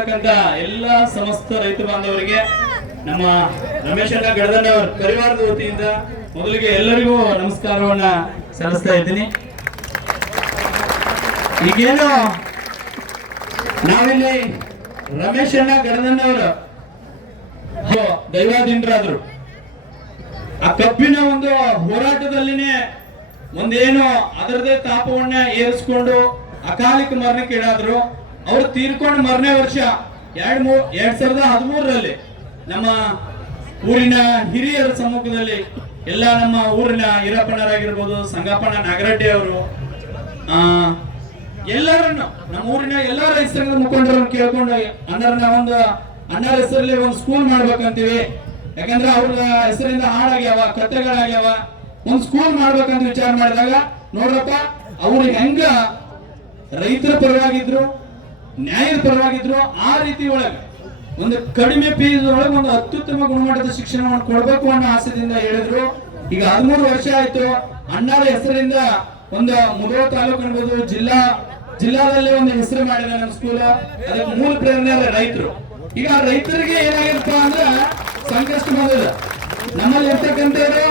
ಬಂದಿರತಕ್ಕಂತ ಎಲ್ಲ ಸಮಸ್ತ ರೈತ ಬಾಂಧವರಿಗೆ ನಮ್ಮ ರಮೇಶ್ ಅಣ್ಣ ಗಡದಣ್ಣವ್ರ ಪರಿವಾರದ ವತಿಯಿಂದ ಮೊದಲಿಗೆ ಎಲ್ಲರಿಗೂ ನಮಸ್ಕಾರವನ್ನ ಸಲ್ಲಿಸ್ತಾ ಇದ್ದೀನಿ. ಈಗೇನು ನಾವಿಲ್ಲಿ ರಮೇಶ್ ಅಣ್ಣ ಗಡದಣ್ಣವರು ದೈವಾಧೀನರಾದ್ರು. ಆ ಕಬ್ಬಿನ ಒಂದು ಹೋರಾಟದಲ್ಲಿನೇ ಒಂದೇನು ಅದರದೇ ತಾಪವನ್ನ ಏರಿಸ್ಕೊಂಡು ಅಕಾಲಿಕ ಮರಣಕ್ಕೀಡಾದ್ರು. ಅವರು ತೀರ್ಕೊಂಡು ಮರನೇ ವರ್ಷ 2013ರಲ್ಲಿ ನಮ್ಮ ಊರಿನ ಹಿರಿಯರ ಸಮ್ಮುಖದಲ್ಲಿ ಎಲ್ಲ ನಮ್ಮ ಊರಿನ ಈರಪ್ಪಣ್ಣರಾಗಿರ್ಬೋದು, ಸಂಗಪ್ಪಣ್ಣ ನಾಗರೆಡ್ಡಿ ಅವರು, ಎಲ್ಲರನ್ನು ನಮ್ಮ ಊರಿನ ಎಲ್ಲಾ ರೈತ ಸಂಘದ ಮುಖಂಡರನ್ನು ಕೇಳ್ಕೊಂಡು ಅಣ್ಣರ ಹೆಸರಲ್ಲಿ ಒಂದು ಸ್ಕೂಲ್ ಮಾಡ್ಬೇಕಂತೀವಿ. ಯಾಕಂದ್ರೆ ಅವ್ರ ಹೆಸರಿಂದ ಹಾಳಾಗ್ಯಾವ, ಕತ್ತೆಗಳಾಗ್ಯಾವ, ಒಂದು ಸ್ಕೂಲ್ ಮಾಡ್ಬೇಕಂತ ವಿಚಾರ ಮಾಡಿದಾಗ ನೋಡ್ರಪ್ಪ ಅವ್ರು ಹೆಂಗ ರೈತರ ಪರವಾಗಿದ್ರು, ನ್ಯಾಯದ ಪರವಾಗಿದ್ರು, ಆ ರೀತಿ ಒಳಗೆ ಒಂದು ಕಡಿಮೆ ಫೀಸ್ ಒಳಗೆ ಒಂದು ಅತ್ಯುತ್ತಮ ಗುಣಮಟ್ಟದ ಶಿಕ್ಷಣವನ್ನು ಕೊಡ್ಬೇಕು ಅನ್ನೋ ಆಸೆದಿಂದ ಹೇಳಿದ್ರು. ಈಗ 13 ವರ್ಷ ಆಯ್ತು. ಅಣ್ಣರ ಹೆಸರಿಂದ ಒಂದು ಮುಧೋಳ ತಾಲೂಕು ಅನ್ಬೋದು, ಜಿಲ್ಲಾದಲ್ಲಿ ಒಂದು ಹೆಸರು ಮಾಡಿದ ನಮ್ಮ ಸ್ಕೂಲ್. ಅದಕ್ಕೆ ಮೂಲ ಪ್ರೇರಣೆ ರೈತರು. ಈಗ ರೈತರಿಗೆ ಏನಾಗಿರಪ್ಪ ಅಂದ್ರೆ ಸಂಕಷ್ಟ ಬಂದಿದೆ. ನಮ್ಮಲ್ಲಿ ಇರ್ತಕ್ಕಂಥವ್ರು